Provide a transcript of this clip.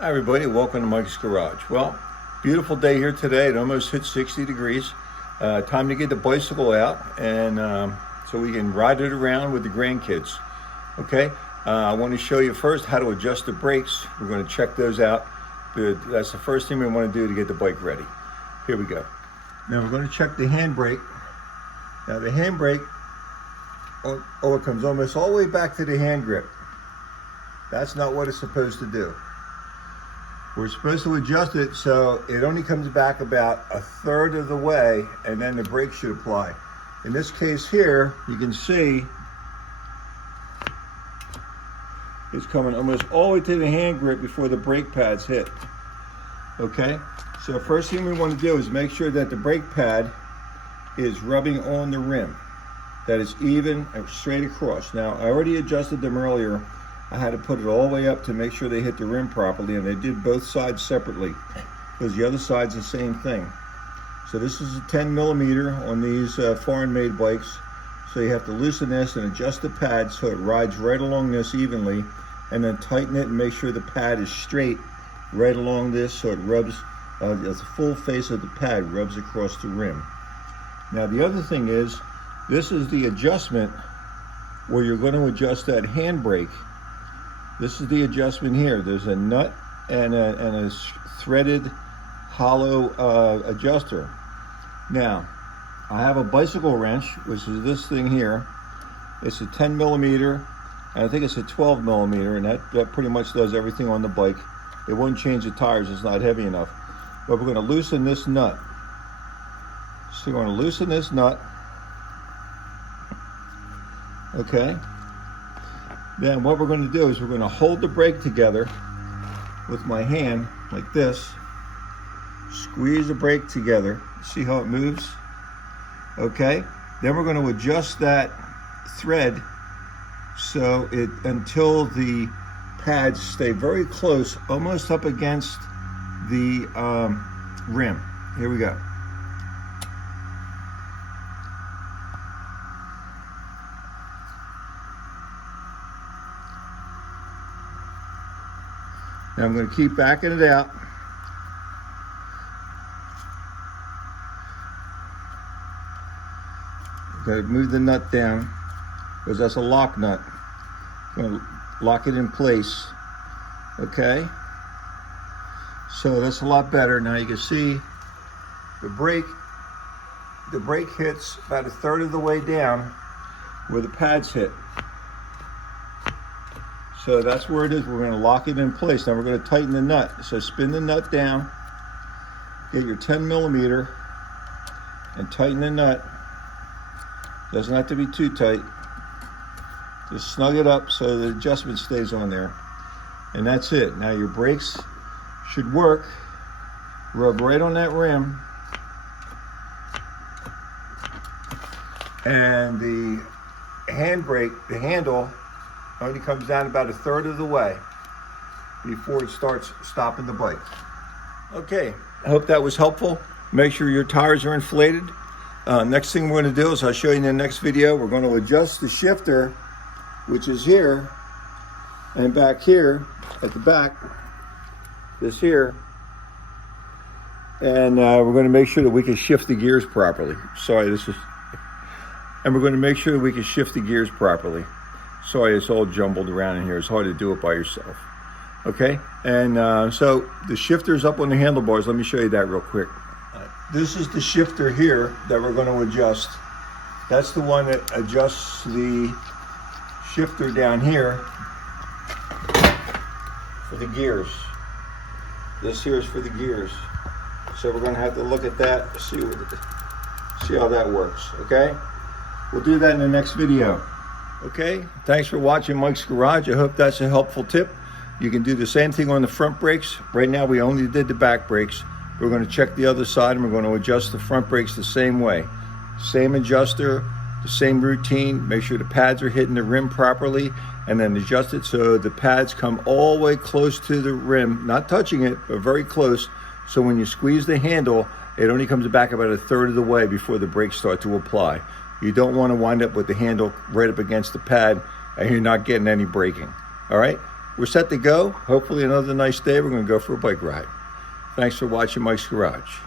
Hi everybody, welcome to Mike's Garage. Well, beautiful day here today. It almost hit 60 degrees. Time to get the bicycle out and so we can ride it around with the grandkids. Okay, I want to show you first how to adjust the brakes. We're going to check those out. That's the first thing we want to do to get the bike ready. Here we go. Now we're going to check the handbrake. Now the handbrake, it comes almost all the way back to the hand grip. That's not what it's supposed to do. We're supposed to adjust it so it only comes back about a third of the way, and then the brake should apply. In this case here, you can see it's coming almost all the way to the hand grip before the brake pads hit. Okay, so first thing we want to do is make sure that the brake pad is rubbing on the rim, that it's even and straight across. Now, I already adjusted them earlier. I had to put it all the way up to make sure they hit the rim properly, and they did both sides separately because the other side's the same thing. So this is a 10 millimeter on these foreign made bikes. So you have to loosen this and adjust the pad so it rides right along this evenly, and then tighten it and make sure the pad is straight right along this so it rubs, the full face of the pad rubs across the rim. Now the other thing is, this is the adjustment where you're going to adjust that handbrake. This is the adjustment here. There's a nut and a threaded hollow adjuster. Now, I have a bicycle wrench, which is this thing here. It's a 10 millimeter, and I think it's a 12 millimeter, and that pretty much does everything on the bike. It won't change the tires, it's not heavy enough. But we're gonna loosen this nut. So we're gonna loosen this nut. Okay. Then what we're going to do is we're going to hold the brake together with my hand like this, squeeze the brake together, see how it moves? Okay, then we're going to adjust that thread so until the pads stay very close, almost up against the rim. Here we go. Now I'm going to keep backing it out. Got to move the nut down because that's a lock nut. I'm going to lock it in place. Okay. So that's a lot better. Now you can see the brake hits about a third of the way down where the pads hit. So that's where it is. We're going to lock it in place. Now we're going to tighten the nut. So spin the nut down, get your 10 millimeter, and tighten the nut. Doesn't have to be too tight. Just snug it up so the adjustment stays on there. And that's it. Now your brakes should work. Rub right on that rim. And the handbrake, the handle, only comes down about a third of the way before it starts stopping the bike. Okay, I hope that was helpful. Make sure your tires are inflated. Next thing we're going to do is I'll show you in the next video. We're going to adjust the shifter, which is here and back here at the back, this here. And we're going to make sure that we can shift the gears properly. And we're going to make sure that we can shift the gears properly. Sorry, it's all jumbled around in here. It's hard to do it by yourself. Okay, and so the shifter's up on the handlebars. Let me show you that real quick. This is the shifter here that we're going to adjust. That's the one that adjusts the shifter down here for the gears. This here is for the gears. So we're going to have to look at that, see how that works. Okay, we'll do that in the next video. Okay, thanks for watching Mike's Garage. I hope that's a helpful tip. You can do the same thing on the front brakes. Right now we only did the back brakes. We're going to check the other side and we're going to adjust the front brakes the same way. Same adjuster, the same routine. Make sure the pads are hitting the rim properly, and then adjust it so the pads come all the way close to the rim, not touching it, but very close. So when you squeeze the handle, it only comes back about a third of the way before the brakes start to apply. You don't want to wind up with the handle right up against the pad and you're not getting any braking. All right? we're set to go. Hopefully another nice day. We're going to go for a bike ride. Thanks for watching Mike's Garage.